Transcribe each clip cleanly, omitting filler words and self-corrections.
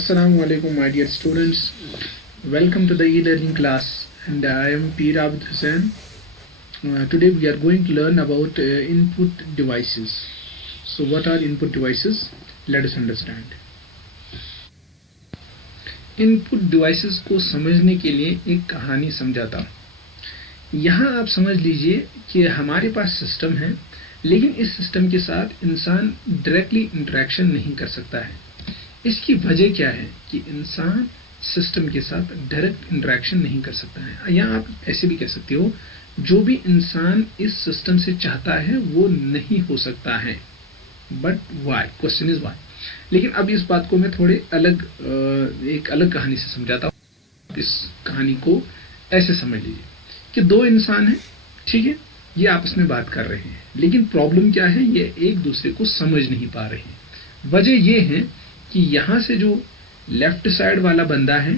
Assalamu alaikum, my dear students. Welcome to the e-learning class, and I am Peer Abd Hussain. Today we are going to learn about input devices. So, what are input devices? Let us understand. Input devices को समझने के लिए एक कहानी समझाता हूँ। यहाँ आप समझ लीजिए कि हमारे पास सिस्टम है, लेकिन इस सिस्टम के साथ इंसान डायरेक्टली इंटरेक्शन नहीं कर सकता है। इसकी वजह क्या है कि इंसान सिस्टम के साथ डायरेक्ट इंटरेक्शन नहीं कर सकता है। या आप ऐसे भी कह सकते हो, जो भी इंसान इस सिस्टम से चाहता है वो नहीं हो सकता है। But why? Question is why. लेकिन अब इस बात को मैं थोड़े एक अलग कहानी से समझाता हूँ। इस कहानी को ऐसे समझ लीजिए कि दो इंसान हैं, ठीक है, ये आपस में बात कर रहे हैं, लेकिन प्रॉब्लम क्या है, ये एक दूसरे को समझ नहीं पा रहे हैं। वजह ये है कि यहाँ से जो लेफ्ट साइड वाला बंदा है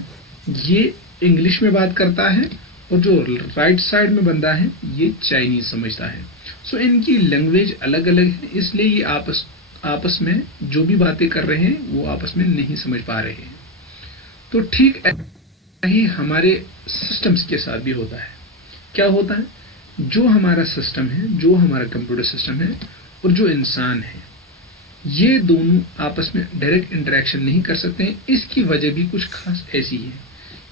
ये इंग्लिश में बात करता है, और जो राइट साइड में बंदा है ये चाइनीज समझता है। सो इनकी लैंग्वेज अलग अलग है, इसलिए ये आपस में जो भी बातें कर रहे हैं वो आपस में नहीं समझ पा रहे हैं। तो ठीक ऐसा ही हमारे सिस्टम्स के साथ भी होता है। क्या होता है? जो हमारा सिस्टम है, जो हमारा कंप्यूटर सिस्टम है, और जो इंसान है, ये दोनों आपस में डायरेक्ट इंटरेक्शन नहीं कर सकते हैं। इसकी वजह भी कुछ खास ऐसी है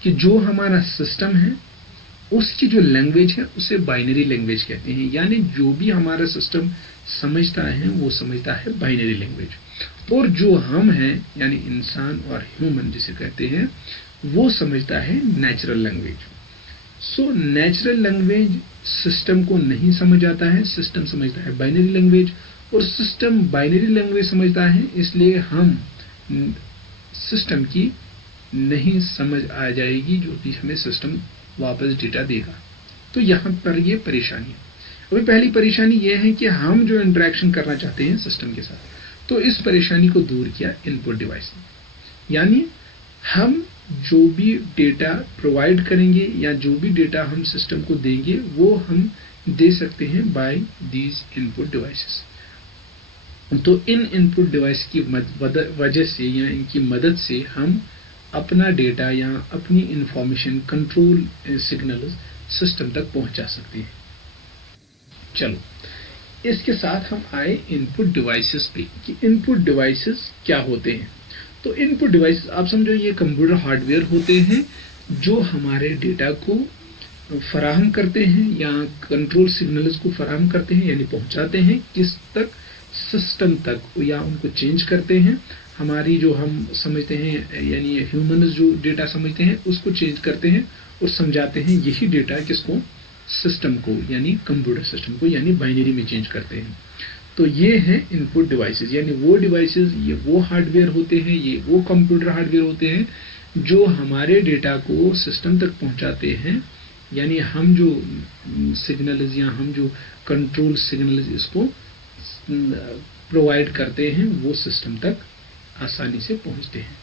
कि जो हमारा सिस्टम है उसकी जो लैंग्वेज है उसे बाइनरी लैंग्वेज कहते हैं। यानी जो भी हमारा सिस्टम समझता है वो समझता है बाइनरी लैंग्वेज, और जो हम हैं यानी इंसान और ह्यूमन जिसे कहते हैं वो समझता है natural language. So natural language system को नहीं समझ आता है, सिस्टम समझता है बाइनरी लैंग्वेज, और सिस्टम बाइनरी लैंग्वेज समझता है, इसलिए हम सिस्टम की नहीं समझ आ जाएगी जो कि हमें सिस्टम वापस डेटा देगा। तो यहाँ पर ये परेशानी है। अभी पहली परेशानी ये है कि हम जो इंटरेक्शन करना चाहते हैं सिस्टम के साथ, तो इस परेशानी को दूर किया इनपुट डिवाइस ने। यानी हम जो भी डेटा प्रोवाइड करेंगे या जो भी डेटा हम सिस्टम को देंगे वो हम दे सकते हैं बाय दीज इनपुट डिवाइसेस। तो इन इनपुट डिवाइस की वजह से या इनकी मदद से हम अपना डेटा या अपनी इंफॉर्मेशन, कंट्रोल सिग्नल सिस्टम तक पहुंचा सकते हैं। चलो, इसके साथ हम आए इनपुट डिवाइसेस पे कि इनपुट डिवाइसेस क्या होते हैं। तो इनपुट डिवाइसेस आप समझो ये कंप्यूटर हार्डवेयर होते हैं जो हमारे डेटा को फराहम करते हैं या कंट्रोल सिग्नल्स को फराहम करते हैं, यानी पहुंचाते हैं किस तक, सिस्टम तक, या उनको चेंज करते हैं। हमारी जो हम समझते हैं यानी ह्यूमन जो डेटा समझते हैं उसको चेंज करते हैं और समझाते हैं। यही डेटा किसको? सिस्टम को, यानी कंप्यूटर सिस्टम को, यानी बाइनरी में चेंज करते हैं। तो ये हैं इनपुट डिवाइसेस, यानी वो डिवाइसेस, ये वो हार्डवेयर होते हैं, ये वो कंप्यूटर हार्डवेयर होते हैं जो हमारे डेटा को सिस्टम तक पहुंचाते हैं। यानी हम जो सिग्नल्स या हम जो कंट्रोल सिग्नल्स इसको प्रोवाइड करते हैं वो सिस्टम तक आसानी से पहुंचते हैं।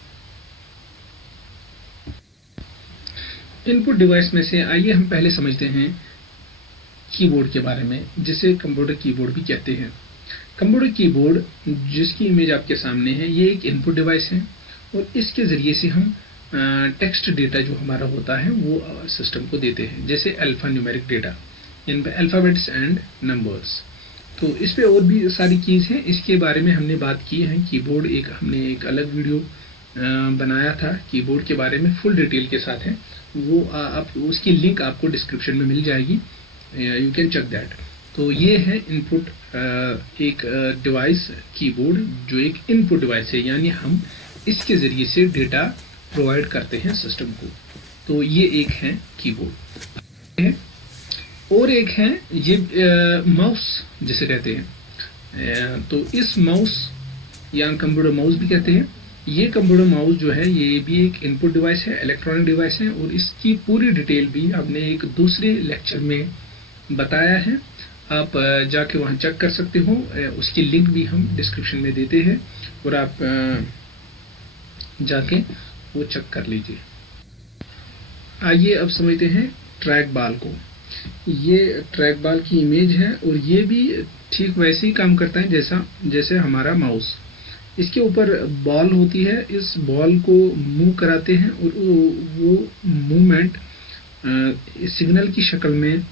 इनपुट डिवाइस में से आइए हम पहले समझते हैं कीबोर्ड के बारे में, जिसे कंप्यूटर कीबोर्ड भी कहते हैं। कंप्यूटर कीबोर्ड जिसकी इमेज आपके सामने है ये एक इनपुट डिवाइस है, और इसके जरिए से हम टेक्स्ट डेटा जो हमारा होता है वो सिस्टम को देते हैं, जैसे अल्फा न्यूमेरिक डेटा, इन पे अल्फाबेट्स एंड नंबर्स। तो इस पे और भी सारी चीज़ है, इसके बारे में हमने बात की है। कीबोर्ड हमने एक अलग वीडियो बनाया था कीबोर्ड के बारे में, फुल डिटेल के साथ है वो। आप उसकी लिंक आपको डिस्क्रिप्शन में मिल जाएगी, यू कैन चेक दैट। तो ये है इनपुट एक डिवाइस कीबोर्ड जो एक इनपुट डिवाइस है, यानी हम इसके ज़रिए से डेटा प्रोवाइड करते हैं सिस्टम को। तो ये एक है कीबोर्ड, और एक है ये माउस जिसे कहते हैं। तो इस माउस या कंप्यूटर माउस भी कहते हैं, ये कंप्यूटर माउस जो है ये भी एक इनपुट डिवाइस है, इलेक्ट्रॉनिक डिवाइस है, और इसकी पूरी डिटेल भी हमने एक दूसरे लेक्चर में बताया है। आप जाके वहाँ चेक कर सकते हो, उसकी लिंक भी हम डिस्क्रिप्शन में देते हैं, और आप जाके वो चेक कर लीजिए। आइए अब समझते हैं ट्रैक बाल को। ये ट्रैक बाल की इमेज है, और ये भी ठीक वैसे ही काम करता है जैसे हमारा माउस। इसके ऊपर बॉल होती है, इस बॉल को मूव कराते हैं और वो मूवमेंट सिग्नल की शक्ल में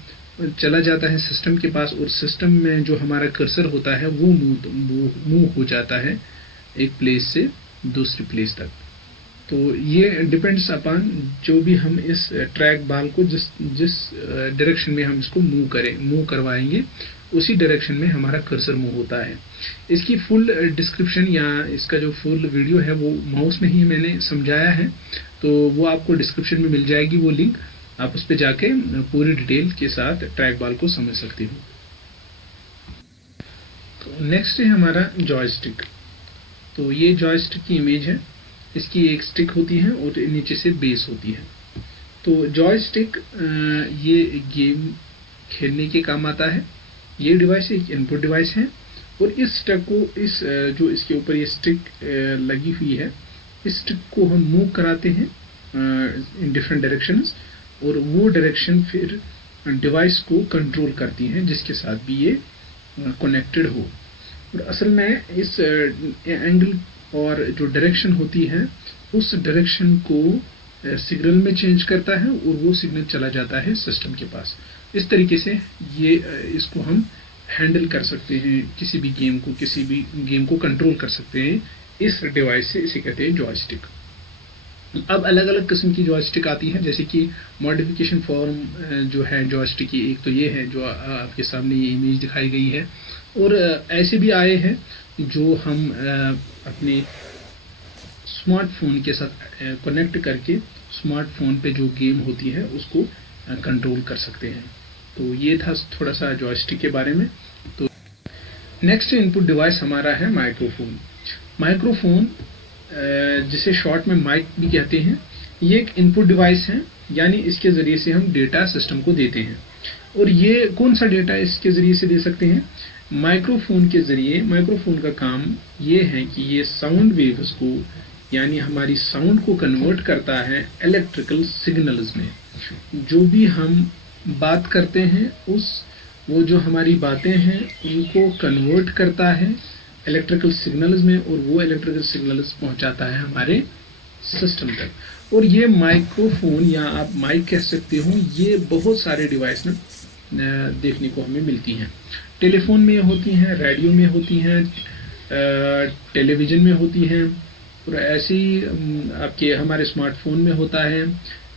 चला जाता है सिस्टम के पास, और सिस्टम में जो हमारा कर्सर होता है वो मूव हो जाता है एक प्लेस से दूसरी प्लेस तक। तो ये डिपेंड्स अपॉन जो भी हम इस ट्रैक बॉल को जिस डायरेक्शन में हम इसको मूव करवाएंगे, उसी डायरेक्शन में हमारा कर्सर मूव होता है। इसकी फुल डिस्क्रिप्शन या इसका जो फुल वीडियो है वो माउस में ही मैंने समझाया है, तो वो आपको डिस्क्रिप्शन में मिल जाएगी वो लिंक, आप उस पर जाके पूरी डिटेल के साथ ट्रैक बॉल को समझ सकते हो। तो नेक्स्ट है हमारा जॉयस्टिक। तो ये जॉयस्टिक की इमेज है, इसकी एक स्टिक होती है और नीचे से बेस होती है। तो जॉयस्टिक ये गेम खेलने के काम आता है। ये डिवाइस एक इनपुट डिवाइस है, और इस स्टिक को जो इसके ऊपर ये स्टिक लगी हुई है, इस स्टिक को हम मूव कराते हैं इन डिफरेंट डायरेक्शंस, और वो डायरेक्शन फिर डिवाइस को कंट्रोल करती हैं जिसके साथ भी ये कनेक्टेड हो। और असल में इस एंगल और जो डायरेक्शन होती है उस डायरेक्शन को सिग्नल में चेंज करता है, और वो सिग्नल चला जाता है सिस्टम के पास। इस तरीके से ये इसको हम हैंडल कर सकते हैं, किसी भी गेम को कंट्रोल कर सकते हैं इस डिवाइस से। इसे कहते हैं जॉयस्टिक। अब अलग अलग किस्म की जॉयस्टिक आती है, जैसे कि मॉडिफिकेशन फॉर्म जो है जॉयस्टिक की, एक तो ये है जो आपके सामने ये इमेज दिखाई गई है, और ऐसे भी आए हैं जो हम अपने स्मार्टफोन के साथ कनेक्ट करके स्मार्टफोन पे जो गेम होती है उसको कंट्रोल कर सकते हैं। तो ये था थोड़ा सा जॉयस्टिक के बारे में। तो नेक्स्ट इनपुट डिवाइस हमारा है माइक्रोफोन। माइक्रोफोन जिसे शॉर्ट में माइक भी कहते हैं, ये एक इनपुट डिवाइस है, यानी इसके ज़रिए से हम डेटा सिस्टम को देते हैं। और ये कौन सा डेटा इसके ज़रिए से दे सकते हैं? माइक्रोफोन के ज़रिए। माइक्रोफोन का काम ये है कि ये साउंड वेव्स को, यानी हमारी साउंड को कन्वर्ट करता है इलेक्ट्रिकल सिग्नल्स में। जो भी हम बात करते हैं वो जो हमारी बातें हैं उनको कन्वर्ट करता है इलेक्ट्रिकल सिग्नल्स में, और वो इलेक्ट्रिकल सिग्नल्स पहुंचाता है हमारे सिस्टम तक। और ये माइक्रोफोन, या आप माइक कह सकते हो, ये बहुत सारे डिवाइस में देखने को हमें मिलती हैं। टेलीफोन में होती हैं, रेडियो में होती हैं, टेलीविज़न में होती हैं, और ऐसे ही आपके हमारे स्मार्टफोन में होता है,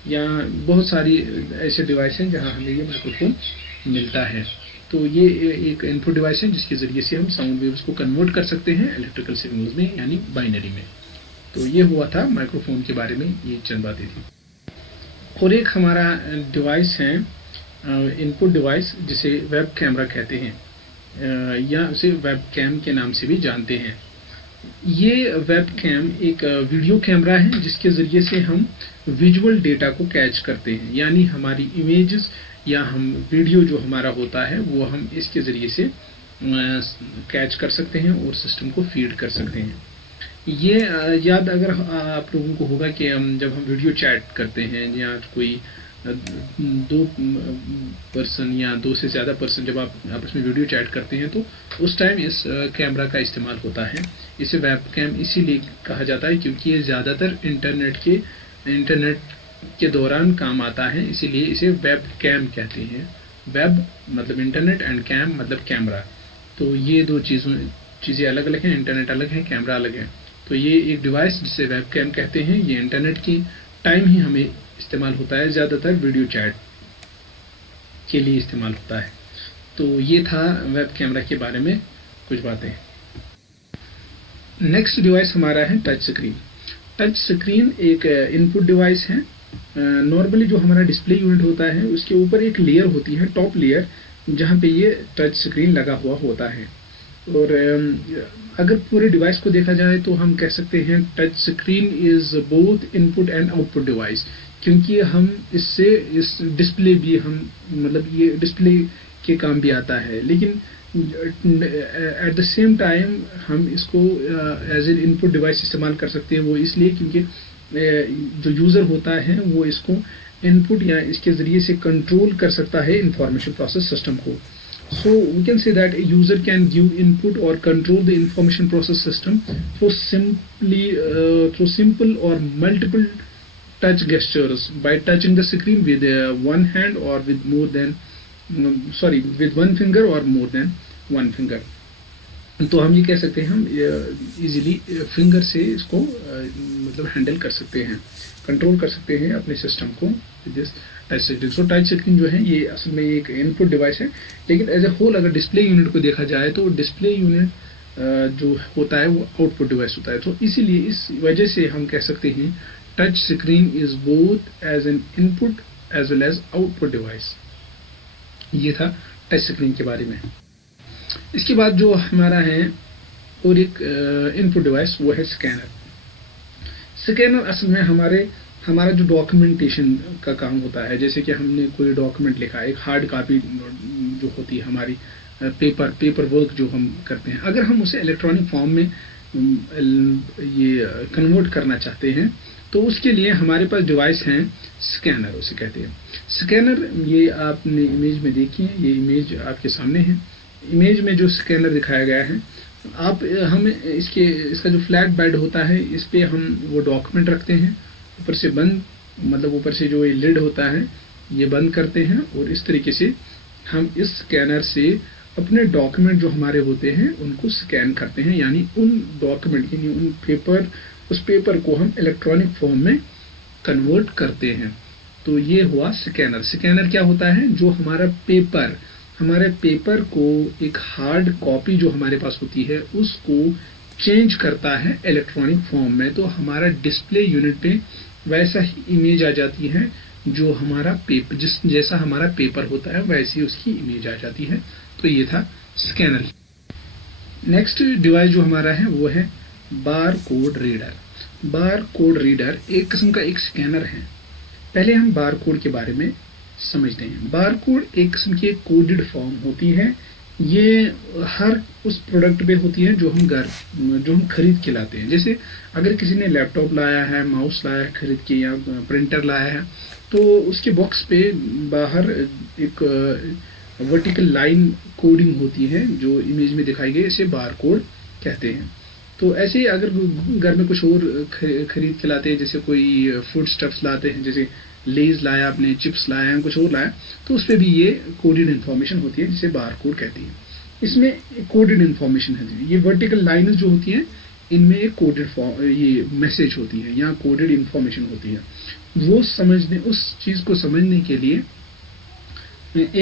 या बहुत सारी ऐसे डिवाइस हैं जहां हमें ये माइक्रोफोन मिलता है। तो ये एक इनपुट डिवाइस है जिसके ज़रिए से हम साउंड वेव्स को कन्वर्ट कर सकते हैं इलेक्ट्रिकल सिग्नल्स में, यानी बाइनरी में। तो ये हुआ था माइक्रोफोन के बारे में, ये चंद बातें थी। और एक हमारा डिवाइस है इनपुट डिवाइस, जिसे वेब कैमरा कहते हैं, या उसे वेब कैम के नाम से भी जानते हैं। ये वेब कैम एक वीडियो कैमरा है जिसके ज़रिए से हम विजुअल डेटा को कैच करते हैं, यानी हमारी इमेजेस या हम वीडियो जो हमारा होता है वो हम इसके ज़रिए से कैच कर सकते हैं और सिस्टम को फीड कर सकते हैं। ये याद अगर आप लोगों को होगा कि जब हम वीडियो चैट करते हैं, या कोई दो पर्सन या दो से ज़्यादा पर्सन जब आप आपस में वीडियो चैट करते हैं, तो उस टाइम इस कैमरा का इस्तेमाल होता है। इसे वेब कैम इसीलिए कहा जाता है क्योंकि ये ज़्यादातर इंटरनेट के दौरान काम आता है, इसीलिए इसे वेब कैम कहते हैं। वेब मतलब इंटरनेट, एंड कैम मतलब कैमरा। तो ये दो चीज़ें अलग अलग हैं, इंटरनेट अलग है, कैमरा अलग है। तो ये एक डिवाइस जिसे वेब कैम कहते हैं, ये इंटरनेट की टाइम ही हमें इस्तेमाल होता है, ज़्यादातर वीडियो चैट के लिए इस्तेमाल होता है। तो ये था वेब कैमरा के बारे में कुछ बातें। नेक्स्ट डिवाइस हमारा है टच स्क्रीन। टच स्क्रीन एक इनपुट डिवाइस है। नॉर्मली जो हमारा डिस्प्ले यूनिट होता है उसके ऊपर एक लेयर होती है, टॉप लेयर, जहाँ पे ये टच स्क्रीन लगा हुआ होता है। और अगर पूरे डिवाइस को देखा जाए तो हम कह सकते हैं touch screen is both input and output device, क्योंकि हम इससे इस डिस्प्ले भी हम मतलब ये डिस्प्ले के काम भी आता है, लेकिन एट द सेम टाइम हम इसको एज एन इनपुट डिवाइस इस्तेमाल कर सकते हैं। वो इसलिए क्योंकि जो यूज़र होता है वो इसको इनपुट या इसके ज़रिए से कंट्रोल कर सकता है इंफॉर्मेशन प्रोसेस सिस्टम को। So we can say that a user can give input or control the information process system through simple or multiple touch gestures by touching the screen with one hand or with more than with one finger or more than one finger. तो हम ये कह सकते हैं हम easily finger से इसको मतलब हैंडल कर सकते हैं, कंट्रोल कर सकते हैं अपने सिस्टम को जिस टच स्क्रीन। सो टच स्क्रीन जो है ये असल में एक इनपुट डिवाइस है, लेकिन एज ए होल अगर डिस्प्ले यूनिट को देखा जाए तो डिस्प्ले यूनिट जो होता है वो आउटपुट डिवाइस होता है। तो इसीलिए इस वजह से हम कह सकते हैं touch screen is both as an input as well as output device. ये था टच स्क्रीन के बारे में। इसके बाद जो हमारा है और एक इनपुट डिवाइस वो है स्कैनर। स्कैनर असल में हमारा जो डॉक्यूमेंटेशन का काम होता है, जैसे कि हमने कोई डॉक्यूमेंट लिखा, एक हार्ड कॉपी जो होती है हमारी पेपर वर्क जो हम करते हैं, अगर हम उसे इलेक्ट्रॉनिक फॉर्म में ये कन्वर्ट करना चाहते हैं तो उसके लिए हमारे पास डिवाइस हैं स्कैनर उसे कहते हैं। स्कैनर ये आपने इमेज में देखी है, ये इमेज आपके सामने है। इमेज में जो स्कैनर दिखाया गया है, हम इसका जो फ्लैट बेड होता है इस पे हम वो डॉक्यूमेंट रखते हैं, ऊपर से बंद मतलब ऊपर से जो ये लिड होता है ये बंद करते हैं और इस तरीके से हम इस स्कैनर से अपने डॉक्यूमेंट जो हमारे होते हैं उनको स्कैन करते हैं, यानी उन डॉक्यूमेंट यानी उस पेपर को हम इलेक्ट्रॉनिक फॉर्म में कन्वर्ट करते हैं। तो ये हुआ स्कैनर। स्कैनर क्या होता है, जो हमारे पेपर को एक हार्ड कॉपी जो हमारे पास होती है उसको चेंज करता है इलेक्ट्रॉनिक फॉर्म में। तो हमारा डिस्प्ले यूनिट पे वैसा ही इमेज आ जाती है जो हमारा पेपर जैसा हमारा पेपर होता है वैसी उसकी इमेज आ जाती है। तो ये था स्कैनर। नेक्स्ट डिवाइस जो हमारा है वो है bar code reader. Bar code reader एक किस्म का एक स्कैनर है। पहले हम बार कोड के बारे में समझते हैं। बार कोड एक किस्म की एक कोडेड फॉर्म होती है। ये हर उस प्रोडक्ट पे होती है जो हम खरीद के लाते हैं। जैसे अगर किसी ने लैपटॉप लाया है, माउस लाया है खरीद के या प्रिंटर लाया है, तो उसके बॉक्स पे बाहर एक वर्टिकल लाइन कोडिंग होती है जो इमेज में दिखाई गई, इसे बार कोड कहते हैं। तो ऐसे ही अगर घर में कुछ और खरीद के लाते हैं, जैसे कोई फूड स्टफ्स लाते हैं, जैसे लेज लाया, आपने चिप्स लाया, कुछ और लाया, तो उस पर भी ये कोडेड इन्फॉर्मेशन होती है जिसे बार कोड कहती है। इसमें कोडेड इन्फॉर्मेशन है। ये वर्टिकल लाइन्स जो होती हैं इनमें एक कोडेड ये मैसेज होती है या कोडेड इन्फॉर्मेशन होती है। उस चीज को समझने के लिए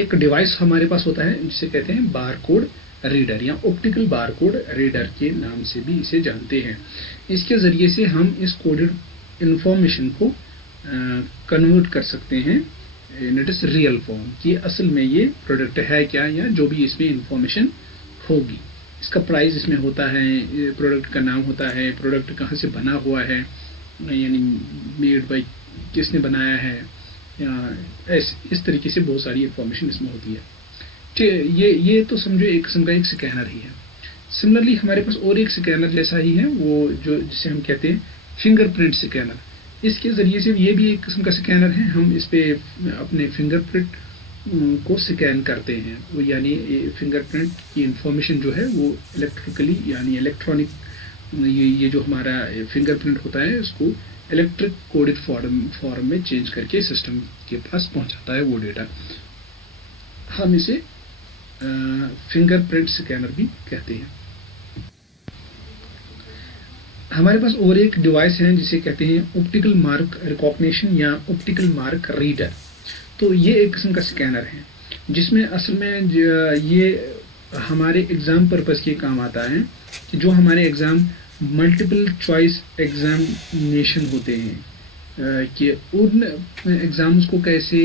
एक डिवाइस हमारे पास होता है जिसे कहते हैं बार कोड रीडर या ऑप्टिकल बार कोड रीडर के नाम से भी इसे जानते हैं। इसके जरिए से हम इस कोडेड इन्फॉर्मेशन को कन्वर्ट कर सकते हैं in it is real form कि असल में ये प्रोडक्ट है क्या, या जो भी इसमें इंफॉर्मेशन होगी। इसका प्राइस इसमें होता है, प्रोडक्ट का नाम होता है, प्रोडक्ट कहाँ से बना हुआ है, यानी मेड बाय किसने बनाया है, या इस तरीके से बहुत सारी इंफॉर्मेशन इसमें होती है। ये तो समझो एक किस्म का एक स्कैनर ही है। सिमिलरली हमारे पास और एक स्कैनर जैसा ही है, वो जो जिसे हम कहते हैं फिंगरप्रिंट स्कैनर। इसके जरिए से ये भी एक किस्म का स्कैनर है। हम इस पे अपने फिंगरप्रिंट को स्कैन करते हैं, वो यानी फिंगरप्रिंट की इंफॉर्मेशन जो है वो इलेक्ट्रिकली यानी इलेक्ट्रॉनिक ये जो हमारा फिंगरप्रिंट होता है उसको इलेक्ट्रिक कोडेड फॉर्म में चेंज करके सिस्टम के पास पहुंचाता है वो डेटा। हम इसे फिंगरप्रिंट स्कैनर भी कहते हैं। हमारे पास और एक डिवाइस है जिसे कहते हैं ऑप्टिकल मार्क रिकॉग्निशन या ऑप्टिकल मार्क रीडर। तो ये एक किस्म का स्कैनर है जिसमें असल में ये हमारे एग्जाम पर्पस के काम आता है कि जो हमारे एग्जाम मल्टीपल चॉइस एग्जामिनेशन होते हैं कि उन एग्जाम्स को कैसे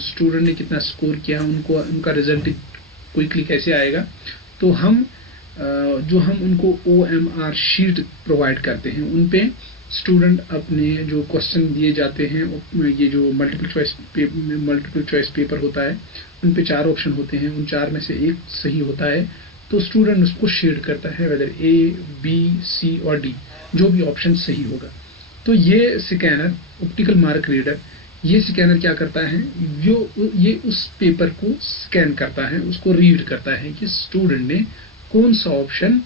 स्टूडेंट ने कितना स्कोर किया, उनका रिजल्ट क्विकली कैसे आएगा। तो हम उनको OMR शीट प्रोवाइड करते हैं, उन पे स्टूडेंट अपने जो क्वेश्चन दिए जाते हैं, ये जो मल्टीपल चॉइस पेपर होता है उन पे 4 ऑप्शन होते हैं, उन 4 में से एक सही होता है तो स्टूडेंट उसको शेड करता है वेदर A, B, C और D, जो भी ऑप्शन सही होगा। तो ये स्कैनर ऑप्टिकल मार्क रीडर ये स्कैनर क्या करता है, ये उस पेपर को स्कैन करता है, उसको रीड करता है कि स्टूडेंट ने कौन सा ऑप्शन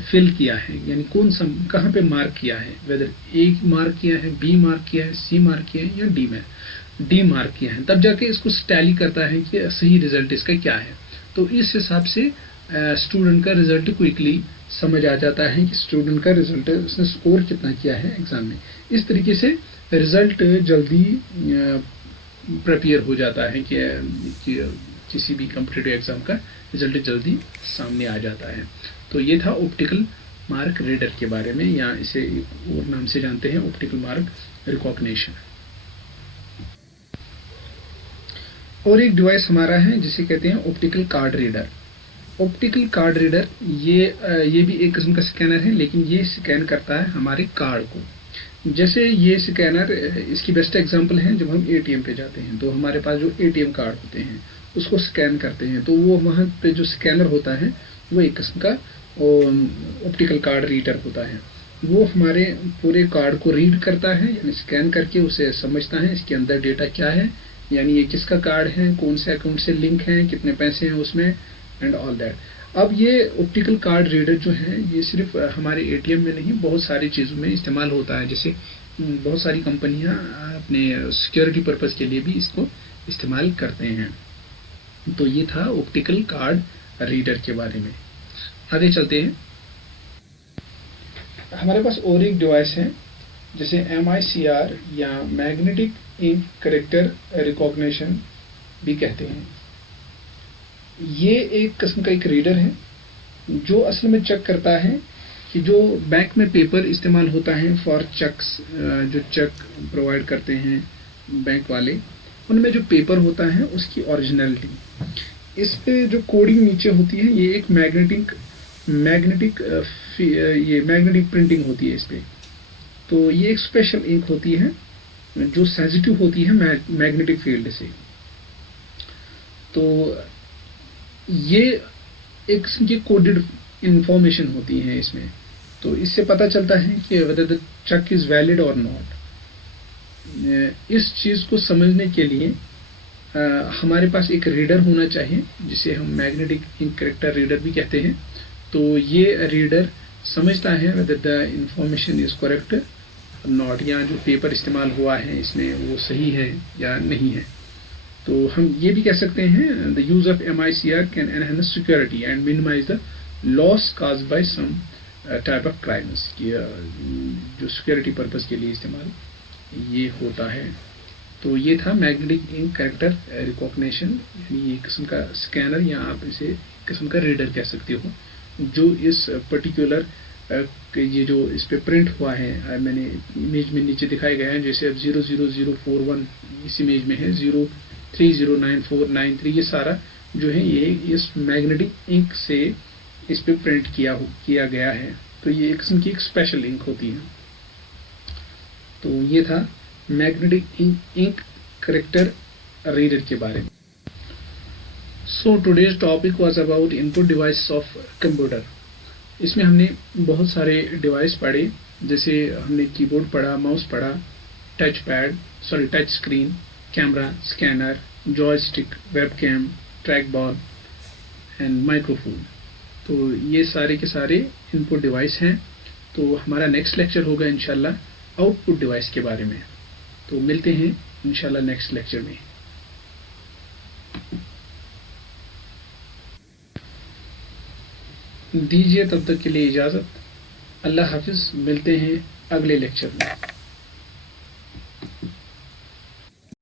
फिल किया है, यानी कौन सा कहाँ पे मार्क किया है, वेदर ए मार्क किया है, बी मार्क किया है, सी मार्क किया है या डी मार्क किया है, तब जाके इसको टैली करता है कि सही रिजल्ट इसका क्या है। तो इस हिसाब से स्टूडेंट का रिजल्ट क्विकली समझ आ जाता है कि स्टूडेंट का रिजल्ट उसने स्कोर कितना किया है एग्जाम में। इस तरीके से रिजल्ट जल्दी प्रिपेयर हो जाता है कि किसी भी कॉम्पिटिटिव एग्जाम का रिजल्ट जल्दी सामने आ जाता है। तो ये था ऑप्टिकल मार्क रीडर के बारे में, या इसे और नाम से जानते हैं ऑप्टिकल मार्क रिकॉग्निशन। और एक डिवाइस हमारा है जिसे कहते हैं optical card reader. Optical card reader ये भी एक किस्म का स्कैनर है, लेकिन ये स्कैन करता है हमारे कार्ड को। जैसे ये स्कैनर, इसकी बेस्ट एग्जांपल है जब हम एटीएम पे जाते हैं तो हमारे पास जो एटीएम कार्ड होते हैं उसको स्कैन करते हैं, तो वो वहाँ पे जो स्कैनर होता है वो एक किस्म का ऑप्टिकल कार्ड रीडर होता है। वो हमारे पूरे कार्ड को रीड करता है, यानी स्कैन करके उसे समझता है इसके अंदर डेटा क्या है, यानी ये किसका कार्ड है, कौन से अकाउंट से लिंक है, कितने पैसे हैं उसमें, एंड ऑल दैट। अब ये ऑप्टिकल कार्ड रीडर जो है ये सिर्फ हमारे एटीएम में नहीं, बहुत सारी चीज़ों में इस्तेमाल होता है। जैसे बहुत सारी कंपनियां अपने सिक्योरिटी पर्पस के लिए भी इसको इस्तेमाल करते हैं। तो ये था ऑप्टिकल कार्ड रीडर के बारे में। आगे चलते हैं। हमारे पास और एक डिवाइस है जिसे MICR या मैग्नेटिक इंक कैरेक्टर रिकॉग्निशन भी कहते हैं। ये एक किस्म का एक रीडर है जो असल में चेक करता है कि जो बैंक में पेपर इस्तेमाल होता है फॉर चेक्स, जो चेक प्रोवाइड करते हैं बैंक वाले, उनमें जो पेपर होता है उसकी ओरिजिनलिटी, इस पे जो कोडिंग नीचे होती है ये एक मैग्नेटिक प्रिंटिंग होती है इस पे। तो ये एक स्पेशल इंक होती है जो सेंसिटिव होती है मैग्नेटिक फील्ड से। तो ये एक किस्म की कोडेड इंफॉर्मेशन होती है इसमें। तो इससे पता चलता है कि whether the cheque is valid और नॉट। इस चीज को समझने के लिए हमारे पास एक रीडर होना चाहिए जिसे हम मैग्नेटिक इंक कैरेक्टर रीडर भी कहते हैं। तो ये रीडर समझता है whether the information is correct not, या जो पेपर इस्तेमाल हुआ है इसमें वो सही है या नहीं है। तो हम ये भी कह सकते हैं the use of MICR can enhance security and minimise the loss caused by some type of crimes, की जो सिक्योरिटी पर्पस के लिए इस्तेमाल ये होता है। तो ये था मैग्नेटिक इंक कैरेक्टर रिकॉग्निशन, यानी एक किस्म का स्कैनर या आप इसे किस्म का रीडर कह सकते हो, जो इस पर्टिकुलर ये जो इस पे प्रिंट हुआ है, मैंने इमेज में नीचे दिखाया गया है, जैसे अब 00041 इस इमेज में है, 0309493, ये सारा जो है ये इस मैग्नेटिक इंक से इस पे प्रिंट किया गया है। तो ये एक किस्म की एक स्पेशल इंक होती है। तो ये था मैग्नेटिक इंक कैरेक्टर रीडर के बारे में। So today's topic was about input device of computer. इसमें हमने बहुत सारे डिवाइस पढ़े, जैसे हमने कीबोर्ड पढ़ा, माउस पढ़ा, touch screen, camera, scanner, joystick, webcam, track ball and microphone. तो ये सारे के सारे इनपुट डिवाइस हैं। तो हमारा नेक्स्ट लेक्चर होगा इंशाल्लाह आउटपुट डिवाइस के बारे में। तो मिलते हैं इंशाल्लाह नेक्स्ट लेक्चर में। दीजिए तब तक के लिए इजाज़त। अल्लाह हाफिज़। मिलते हैं अगले लेक्चर में।